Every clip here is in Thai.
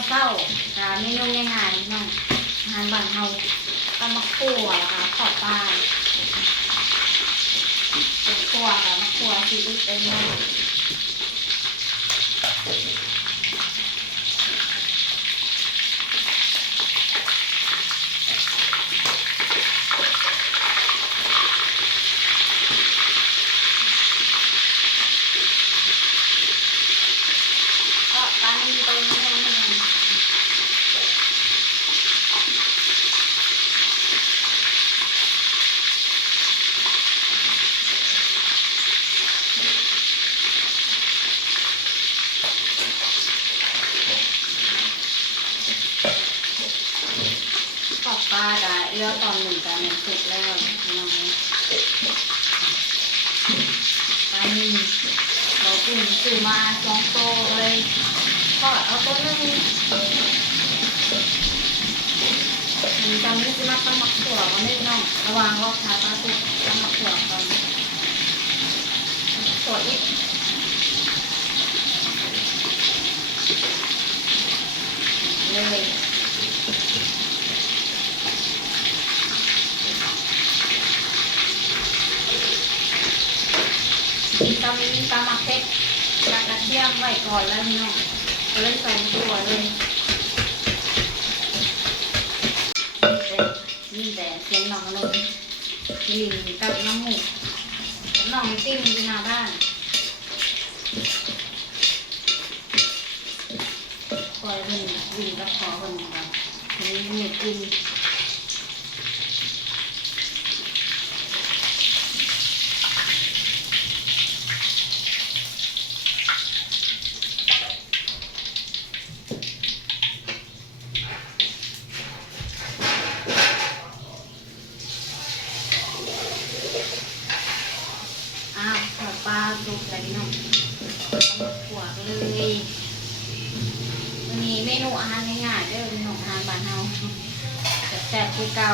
อนเช้าค่ะเมนูง่ายๆพี่น้องอานบ้านเฮาตำมะขั่วแล้วก็ขอบปลาตำขั่วกับมะขั่วซีอิ๊วเป็นเนากตามนี้ตรงนี้นะปอกปลาจะเลือกตอนหนึ่งกันหนึ่งสุกแล้วน้องนี้ปลานิ่ม ซื้อมาสองโตเลยทอดเอาตัวนึงมันจำไม่ได้มาตั้งมักถั่วกันได้น้องระวังรอบท้ายปลาตุกตั้งมักถั่วก่อนถั่วอีกเลยตำมีตำมักเพ็ดกระเทียมไว้ก่อนแล้วพี่น้องก็เลยใส่ตัวเลยนี่แต่เสียงน้องนนลิงกับน้องหมูน้องติ้งอยู่หน้าบ้านคอยเพิ่นวิ่งกับขอเพิ่นกับนี่มีกินอ้าวขอดปลาสุกแล้วพี่น้องต้องขวกเลยวันนี้เมนูอาหารง่ายๆเด้อพี่น้องอาหารบ้านเฮา แซ่บๆคือเก่า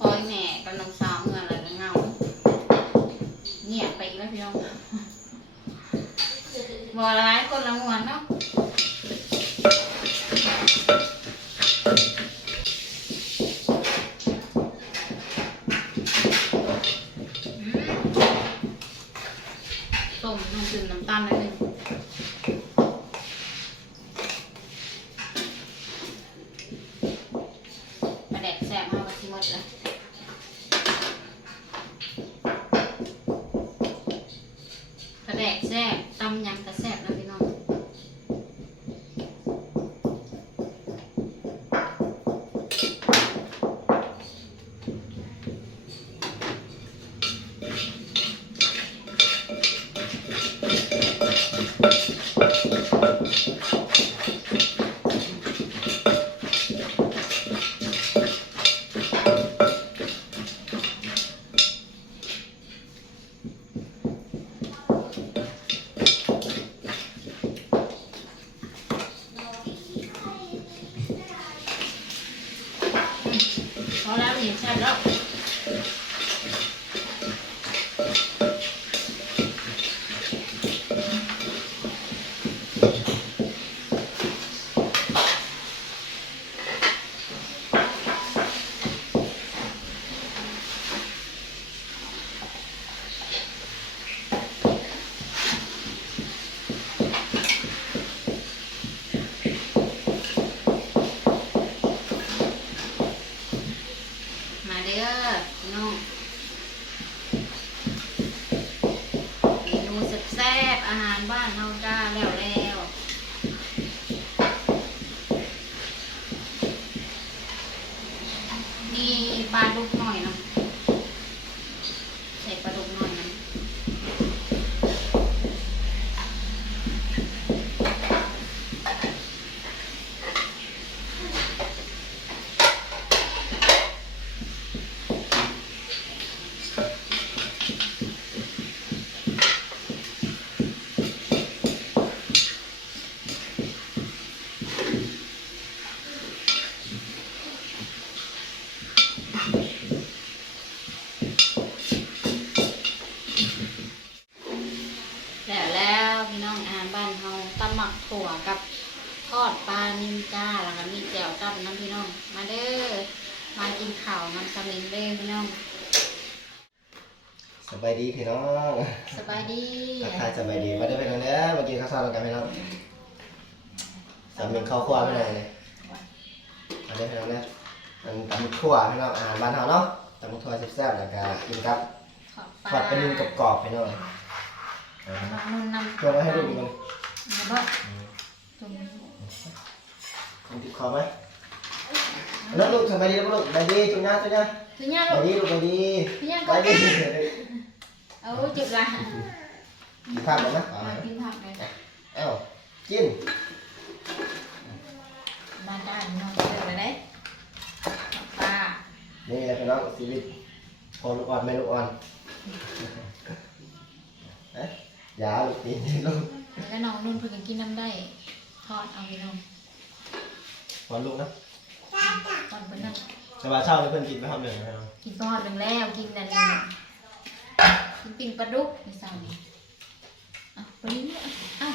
พอยแม่กำลังสาวเมื่อไรก็เงาเงียบไปอีกแล้วพี่น้องบอร้ายคนละมวนเนาะอืมต้มน้ำดื่มน้ำตาลหน่อยหนึงปลาแดกแซ่บมากกว่าที่หมดเลย กระ แซ่บตำยำกระแซ มาเด้อน้องเมนูแซ่บอาหารบ้านเฮาจ้าแล้ว ก็มีแจ่วจ้ำน้ำพี่น้อง มาเด้อ มากินข้าวน้ำสลิมเด้อพี่น้อง สบายดีพี่น้องสบายดีทักทายสบายดี มาได้ไปแล้วเนี่ยมากินข้าวเช้ากันพี่น้องสามีข้าวคั่วไปไหนเลยมาได้พี่น้องเนี่ยมันตำถั่วพี่น้องอาหารบ้านเราเนาะตำถั่วแซ่บๆแล้วก็กินกับขอบทอดปลาดินกรอบๆพี่น้องน้องนุ่นนำชวนมาให้ดูมัน มาบ่จงมันติดคอไหมแล้วลูกสบายดีแล้วลูกสบายดีจุ๊ญ่าจุ๊ญ่าคือย่าสลูบายกดีลูกสบายดีคือย่าสก็บายดีเอาจุดละกินข้าวกันไหมมากินผักเลยเอ้ากินมาจ้าพี่น้องเจอเลยเด้ปลานี่แหละพี่น้องชีวิตพอลูกอ่อนแม่ลูกอ่อนเอ๊ะยาลูกตีนลูก แล้วน้องนุ่นเพิ่งกินน้ำได้ทอดเอาพี่น้องพอลูกนะตอนเพิ่นนั่งแต่ว่าเช้านี่เพิ่นกินไม่ทำเลยนะครับกินทอดหนึ่งแล้วกินนั่นนี่กินปิ้งปลาดุกในเสาร์นี้อะปลินเนี่ยเอ้า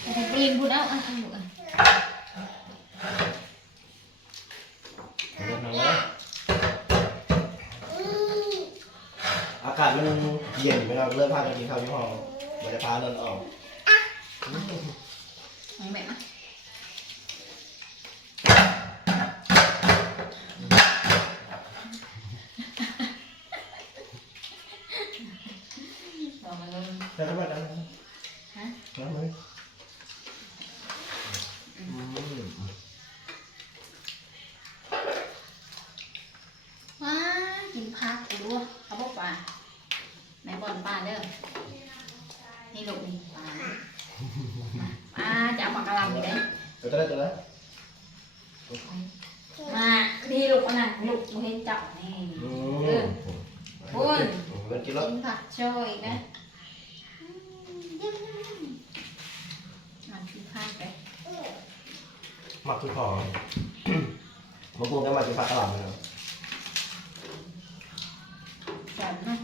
เอาปลินพูดเอาอะเอาลูกอะเรื่องนั้นนะอากาศมันเย็นไปเราเริ่มพากันกินข้าวที่ห้องเดี๋ยวจะพาเดินออก ของแม่นะ บอกมาเลยแล้วก็มาดังฮะแล้วมืออืมว้ากินผักกูรู้เขาบอกปลาไหนบ่อนปลาเด้อนี่ลูกนี่ปลาปลาจะเอาปากกระลำอยู่ได้ตัวตัวตัวแล้วมาดีลูกอันนั้นลูกมึงเห็นจับนี่อืเออมคุณมันกินแล้วกินผักช่วยนะมันกินผักไป หมักทุกของมาปรุงกันมากินผักกะหล่ำเลยเนาะจับเนาะ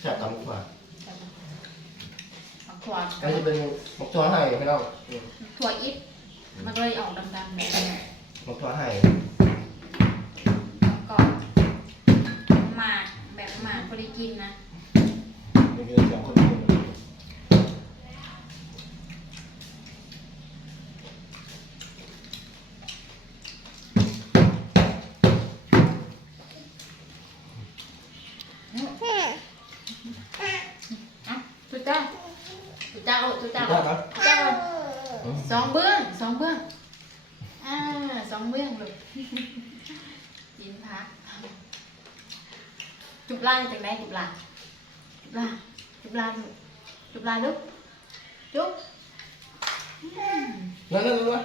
แซ่บตำกว่าจับผักถั่วอันนี้จะเป็นหมกถั่วไห่พี่น้องอืมถั่วอิฐมันเลยออกดำๆแบบนี้หมกถั่วไห่ก็หมากแบบหมากพอดีกินนะ มีเรื่องสองคนอยู่อะตุ๊จ้า ตุ๊จ้าโอ้ตุ๊จ้าได้ครับตุ๊จ้าโอ้สองเบื้องสองเบื้องอ่าสองเบื้องลูกกินพักจุบลาจากไหนจุบลาจุบลาจุบลาลูกจุบลาลูกจุบอืมนั่นนั่นนั่น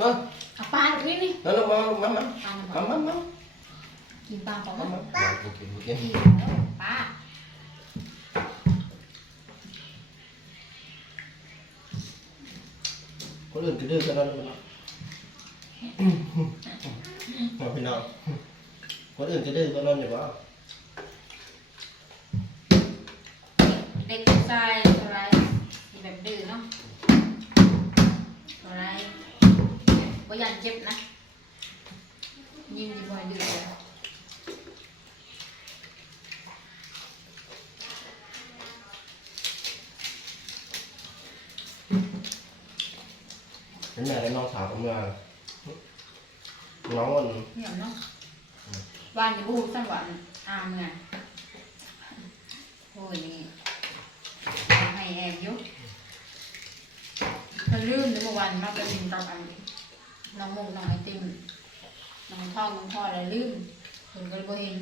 นั่นเอาปลาตรงนี้นี่นั่นนั่นมามามาปลามามามากินปลาเปล่ามามามา กินกินกินกินแล้วปลาคนอื่นก็ดื้อกันนั่นเลยมาพี่น้องคนอื่นจะดื้อกันนั่นอยู่วะเด็กผู้ชายอะไรที่แบบดื้อเนาะอะไรก็ยันเจ็บนะยิ้มยิ้มบ่อยดื้อเลย นแม่และน้องสาวของเมื่อน้องมันเหนียวเนาะวานจะบูสังหวานอามไงโอ้ยนี่ให้แอบยุมันลืมเมื่อวานมาเป็นกับอันน้องมงน้องไอติมน้องท่องน้องพ่ออะไรลืมเห็นก็เลยบ่เห็น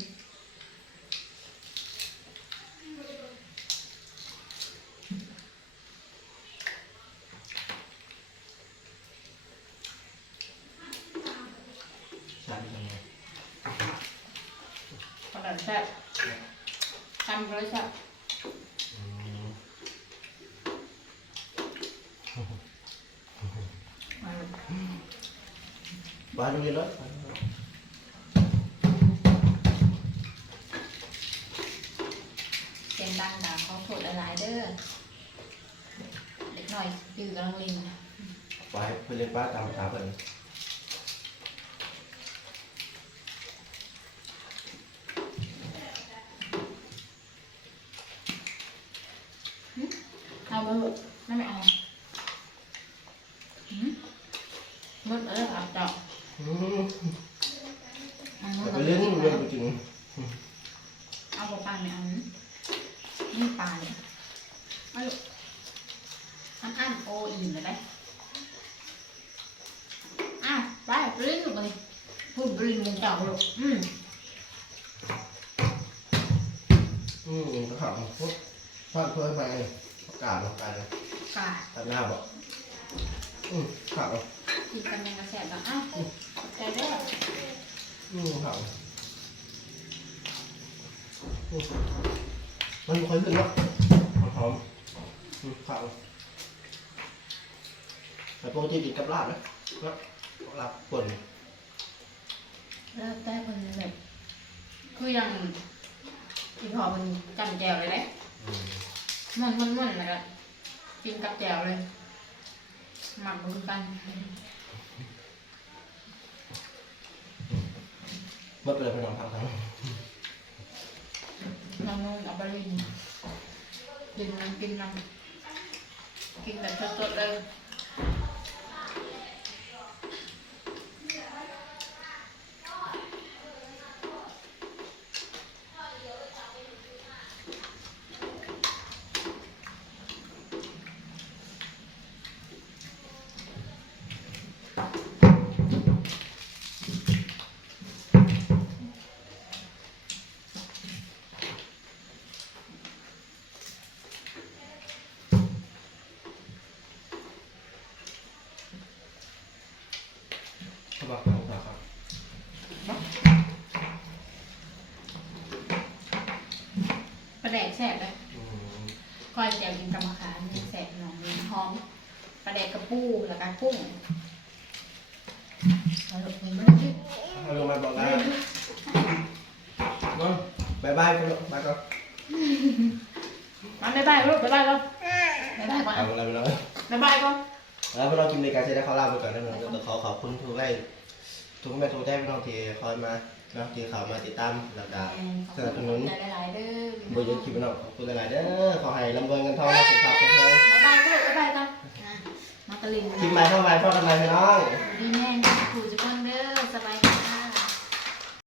ใช่ยังไงกระดาษแซ่บทำเลยแซ่บบ้านโรงเรียนแล้วเสียงดังด่าเขาโทษหลายๆเด้อหน่อยจืดกำลังลิงนะไปเพื่อนเล่นป้าตามภาษาเพื่อนเอาไป อะไม่ไม่เอาหืมมันเออเอาเจาะอืมเอาไปเล่นเรื่องจริงเอาปลาไม่เอานี่ปลาเนี่ยเอาลูกอันอันโออิ่มเลยได้อ้าวไปไปเล่นลูกมาดิพูดไปเล่นมุงเจ้าลูกอืมอืมก็ขับพลาดเพื่อนไป กาศประกาศเลยกาตัดหน้าบอกอืมขับกินกันยังกระแสบแล้วอ้าวใจเด้ออืมขับอืมมันค่อยขึ้นเนาะหอมอืมขับแต่ปกติกินกับลาบนะเนาะลาบป่นแล้วแต่คนแบบคือยังที่พอมันจำแจวเลยเลยอืม มันมันมันเลยอะกินกับแจวเลย หมักมันคือกันเมื่อเลยไปนอนพักทั้งน้องนุ่งกับปลินกินมันกินมันกินแบบสดๆเลย เขาบอกเขาบอกครับปลาแดกแสบเลยอืมก้อยแจวกินกับมะขามนี่แสบหนองมีหอมปลาแดกกระปูแล้วก็กุ้งเอาลูกเห็นไหมลูกเอาลงมาบอกได้นอนบายบายกันลูกบายก่อนมาบ๊ายบายลูกบ๊ายบายลูกบ๊ายบายก่อนเอาอะไรไปแล้วบ๊ายบายก่อนแล้วพวกเรากินในการใช้ได้เขาลาไปก่อนนะน้องก็ขอขอบคุณทุกไร่ ทุกแม่ทุกแท้พี่น้องที่คอยมาเนาะที่เขามาติดตามแล้วก็ขอบคุณใจหลายๆเด้อบริยคลิปพี่น้องขอบคุณหลายๆเด้อขอให้ลำเบินกันทองและสุขภาพแข็งแรงบ๊ายบายลูกบ๊ายบายก่อนนะมาตะลิงคลิปใหม่เข้าไปพ่อกันใหม่พี่น้องดีแม่งครูจะ